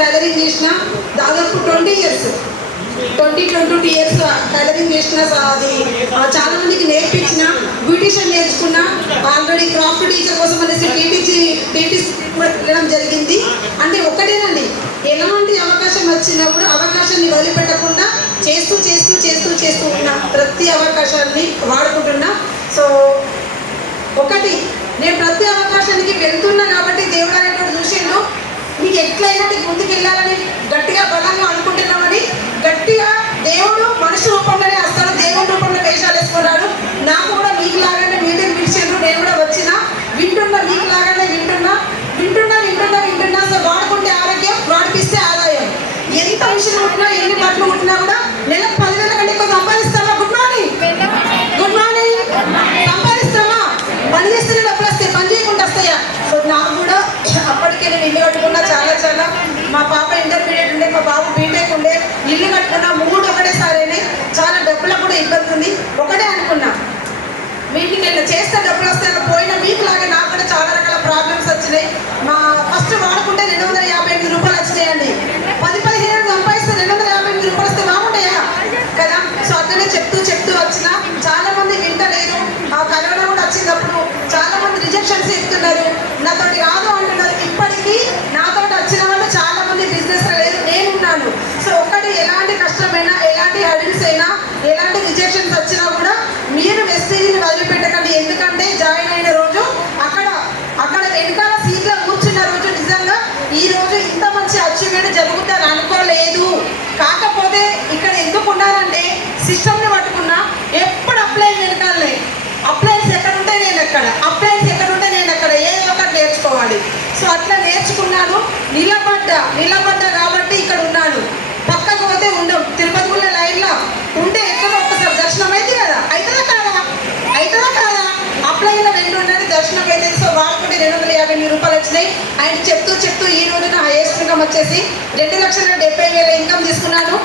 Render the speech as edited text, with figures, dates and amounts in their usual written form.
Tailoring చేసిన దాదాపు 20 years 22 years tailoring చేసిన. అది చాలా మందికి నేర్పించిన, బ్యూటిషియన్ నేర్చుకున్నా, ఆల్రెడీ క్రాఫ్ట్ టీచర్ కోసం అనేసి టీటీసీ కూడా వెళ్ళడం జరిగింది. అంటే ఒకటేనండి, ఎలాంటి అవకాశం వచ్చినా కూడా అవకాశాన్ని వదిలిపెట్టకుండా చేస్తూ చేస్తూ చేస్తూ చేస్తూ ఉన్న ప్రతి అవకాశాన్ని వాడుకుంటున్నా. సో ఒకటి, నేను ప్రతి అవకాశానికి వెళ్తున్నా కాబట్టి దేవుడు అనేటువంటి చూసిండు, నీకు ఎట్లయినా నీకు ముందుకు వెళ్ళాలని గట్టిగా బలంగా అనుకుంటున్నామని గట్టిగా దేవుడు మనిషి రూపంలోనే వస్తాడు, దేవుడి రూపంలో వేషాలు వేసుకున్నాడు. నాకు కూడా మీకు లాగానే మీటింగ్ పిలిచిండ్రు, నేను కూడా వచ్చిన వింటున్నా, మీకు లాగానే వింటున్నా. సో వాడుకుంటే ఆరోగ్యం, వాడిపిస్తే ఆదాయం. ఎంత విషయం ఉంటున్నా, ఎన్ని బట్టలు ఉంటున్నా కూడా నెలకు 10,000 కంటే ఎక్కువ సంపాదిస్తామా? Good morning సంపాదిస్తామా? పని చేస్తేనే డబ్బులు వస్తాయి, పని చేయకుండా వస్తాయా? సో నాకు కూడా అప్పటికే నేను ఇల్లు కట్టుకున్నా, చాలా మా పాప ఇంటర్మీడియట్ ఉండే, మా బాబు బీటెక్ ఉండే, ఇల్లు కట్టుకున్నా, 3 ఒకటేసారి అయినాయి. చాలా డబ్బులకు కూడా ఇబ్బంది ఉంది. ఒకటే అనుకున్నా, వీటికి వెళ్ళి చేస్తే డబ్బులు వస్తాయి, పోయిన వీక్ లాగా నాకు కూడా చాలా రకాల ప్రాబ్లమ్స్ వచ్చినాయి. మా ఫస్ట్ వాడుకుంటే 258 రూపాయలు వచ్చినాయండి. 10-15 సంపాదిస్తే 258 రూపాయలు వస్తే బాగుంటాయా కదా? సో అట్లనే చెప్తూ వచ్చిన, చాలా మంది వింటలేరు. ఆ కరోనా కూడా వచ్చినప్పుడు చాలా మంది రిజెక్షన్స్ చెప్తున్నారు, నాతోటి రాదు అంటున్నారు. ఇప్పటికీ నాతో వచ్చిన వాళ్ళు చాలా మంది బిజినెస్ లేదు, నేనున్నాను. సో ఒకటి, ఎలాంటి కష్టమైనా, ఎలాంటి హడిల్స్ అయినా, ఎలాంటి రిజెక్షన్స్ వచ్చినా కూడా మీరు మెసేజ్ని వదిలిపెట్టకండి. ఎందుకంటే జాయిన్ అయిన రోజు అక్కడ వెనకాల సీట్లో కూర్చున్న రోజు నిజంగా ఈ రోజు ఇంత మంచి అచీవ్మెంట్ జరుగుతుందని అనుకోలేదు. కాకపోతే ఇక్కడ ఎందుకు ఉన్నానంటే సిస్టమ్ని పట్టుకున్నా, ఎప్పుడు అప్లైన్స్ వెనకాలనే, అప్లైన్స్ ఎక్కడుంటే నేను ఎక్కడ, అప్లైన్స్ ఎక్కడుంటే నేను ఎక్కడ, ఏదో ఒకటి నేర్చుకోవాలి. సో అట్లా నేర్చుకున్నాను, నిలబడ్డా కాబట్టి ఇక్కడ ఉన్నాను. పక్కకు పోతే ఉండం, తిరుపతి గుళ్ళ లైన్లో ఉంటే ఎక్కడో ఒక్కసారి దర్శనం అయితే కదా, అవుతుందా కాదా? అప్లైన్లో 2 ఉండండి, దర్శనం అయితే. సో వాడుకుంటే 258 రూపాయలు వచ్చినాయి. అండ్ చెప్తూ ఈ రోజు నా హైయెస్ట్ ఇన్కమ్ వచ్చేసి 2,70,70,000 ఇన్కమ్ తీసుకున్నాను.